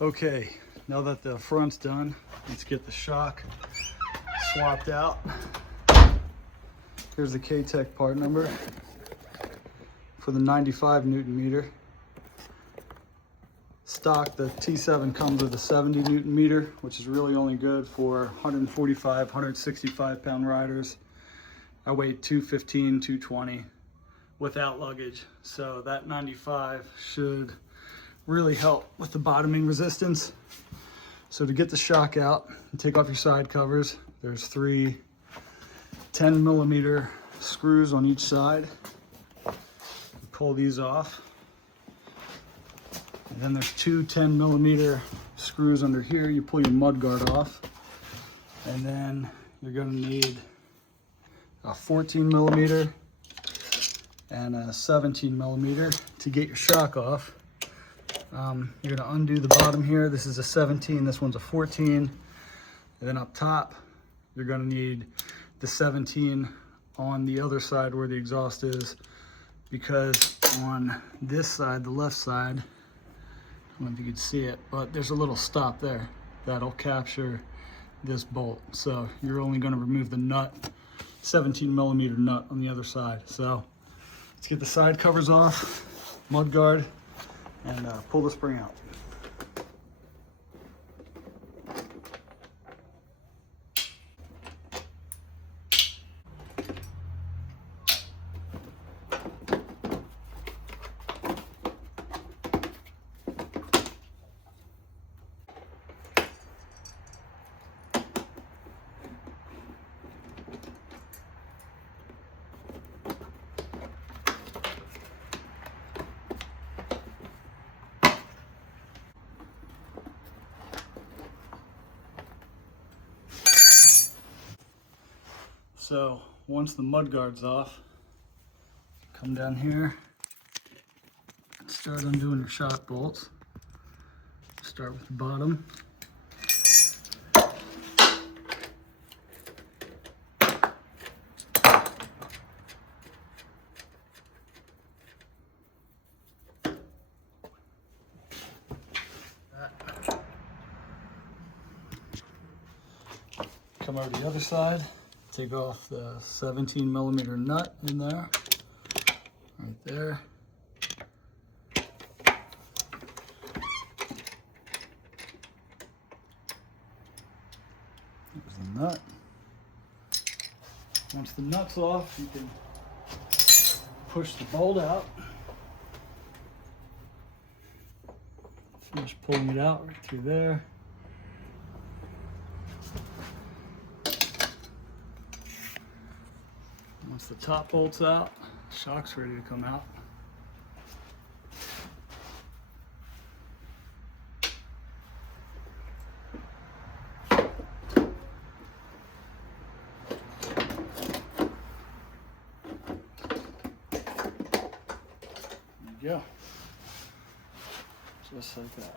Okay, now that the front's done, let's get the shock swapped out. Here's the K-Tech part number for the 95 Newton meter. Stock, the T7 comes with a 70 Newton meter, which is really only good for 145, 165 pound riders. I weigh 215, 220 without luggage. So that 95 should really help with the bottoming resistance. So to get the shock out and take off your side covers, there's 3 10 millimeter screws on each side. Pull these off. And then there's 2 10 millimeter screws under here. You pull your mud guard off. And then you're gonna need a 14 millimeter and a 17 millimeter to get your shock off. You're gonna undo the bottom here. This is a 17, this one's a 14. And then up top, you're gonna need the 17 on the other side where the exhaust is, because on this side, the left side, I don't know if you can see it, but there's a little stop there that'll capture this bolt. So you're only gonna remove the nut, 17 millimeter nut on the other side. So let's get the side covers off, mud guard, and pull the spring out. So once the mud guard's off, come down here and start undoing your shock bolts. Start with the bottom. Come over to the other side. Take off the 17 millimeter nut in there, right there. There's the nut. Once the nut's off, you can push the bolt out. Finish pulling it out right through there. Once the top bolt's out, the shock's ready to come out. There you go. Just like that.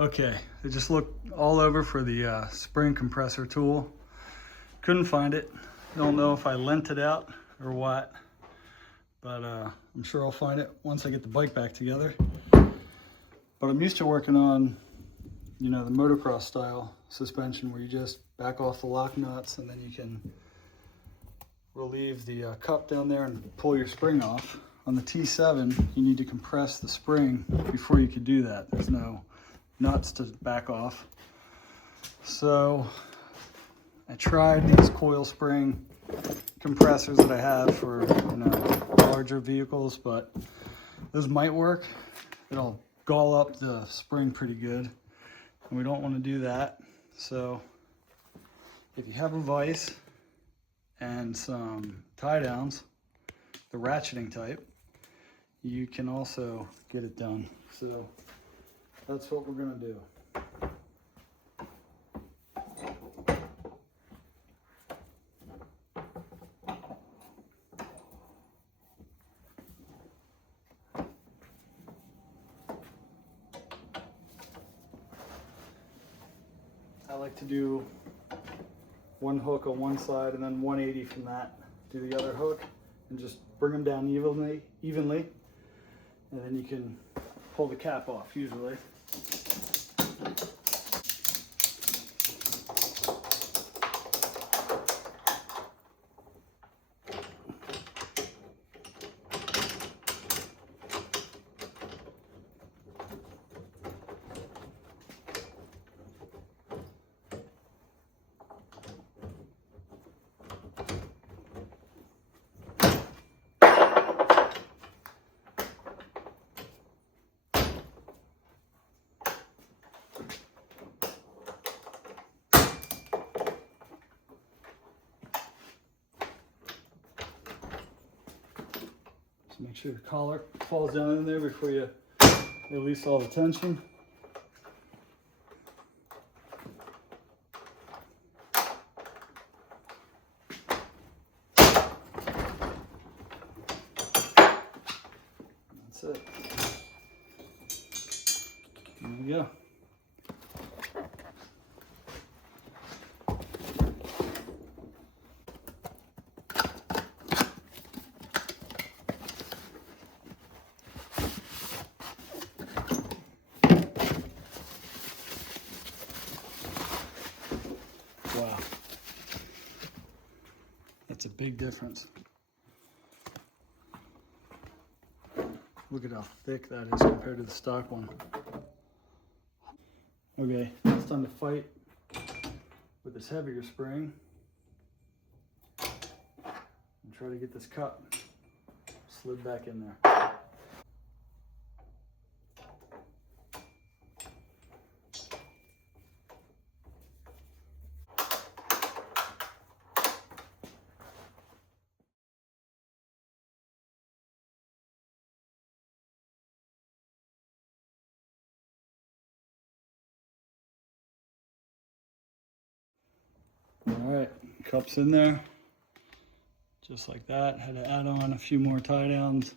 Okay, I just looked all over for the spring compressor tool. Couldn't find it. Don't know if I lent it out or what, but I'm sure I'll find it once I get the bike back together. But I'm used to working on, you know, the motocross style suspension where you just back off the lock nuts and then you can relieve the cup down there and pull your spring off. On the T7, you need to compress the spring before you can do that. There's no nuts to back off. So I tried these coil spring compressors that I have for, you know, larger vehicles, but those might work. It'll gall up the spring pretty good, and we don't want to do that. So if you have a vise and some tie downs, the ratcheting type, you can also get it done. So that's what we're gonna do. I like to do one hook on one side and then 180 from that. Do the other hook and just bring them down evenly, and then you can pull the cap off usually. So make sure the collar falls down in there before you release all the tension. That's it. There we go. Wow, that's a big difference. Look at how thick that is compared to the stock one. Okay, it's time to fight with this heavier spring and try to get this cup slid back in there. All right, cup's in there, just like that. Had to add on a few more tie downs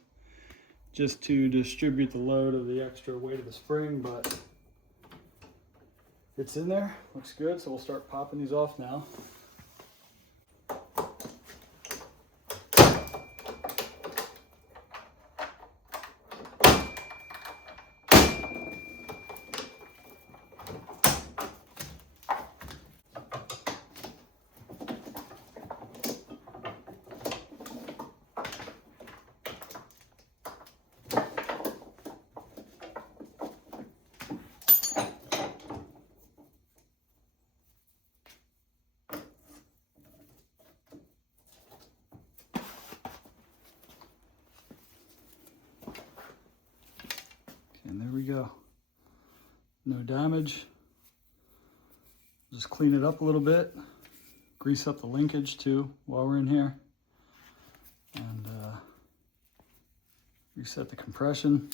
just to distribute the load of the extra weight of the spring, but it's in there, looks good. So we'll start popping these off now. And there we go. No damage. Just clean it up a little bit. Grease up the linkage too while we're in here. And reset the compression.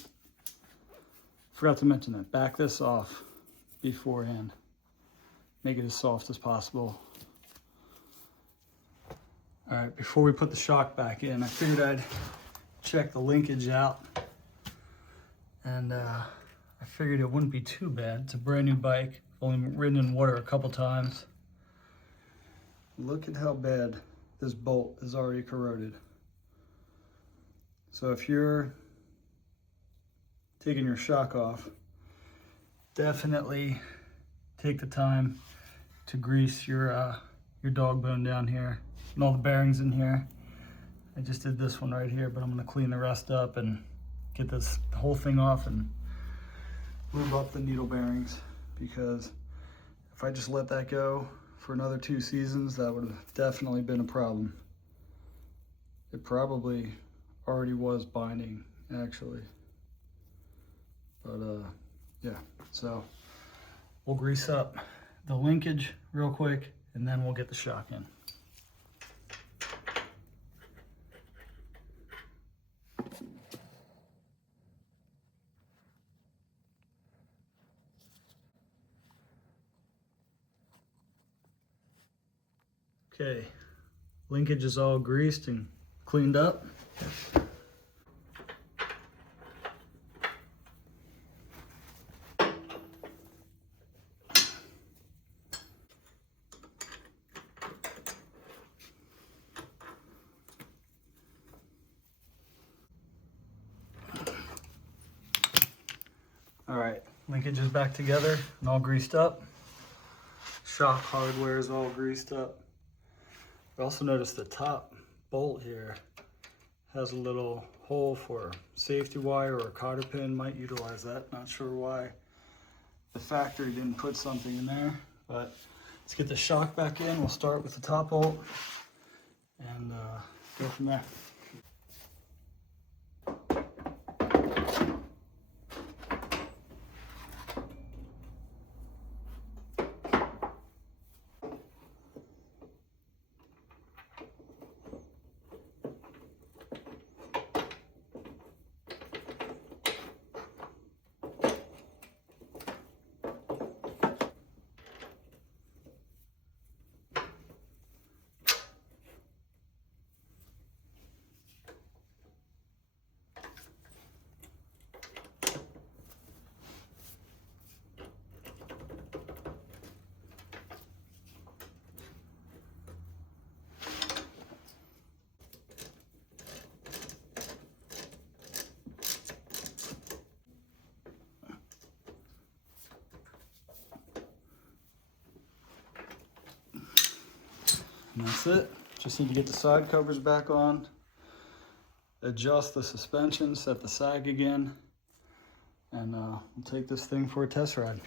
Forgot to mention that. Back this off beforehand. Make it as soft as possible. All right, before we put the shock back in, I figured I'd check the linkage out. And I figured it wouldn't be too bad. It's a brand new bike. I've only ridden in water a couple times. Look at how bad this bolt is already corroded. So if you're taking your shock off, definitely take the time to grease your dog bone down here and all the bearings in here. I just did this one right here, but I'm gonna clean the rest up and get this whole thing off and lube up the needle bearings, because if I just let that go for another 2 seasons, that would have definitely been a problem. It probably already was binding, actually. But yeah, so we'll grease up the linkage real quick and then we'll get the shock in. Okay, linkage is all greased and cleaned up. Linkage is back together and all greased up. Shock hardware is all greased up. I also noticed the top bolt here has a little hole for safety wire or a cotter pin. Might utilize that, not sure why the factory didn't put something in there, but let's get the shock back in. We'll start with the top bolt and go from there. And that's it. Just need to get the side covers back on, adjust the suspension, set the sag again, and we'll take this thing for a test ride.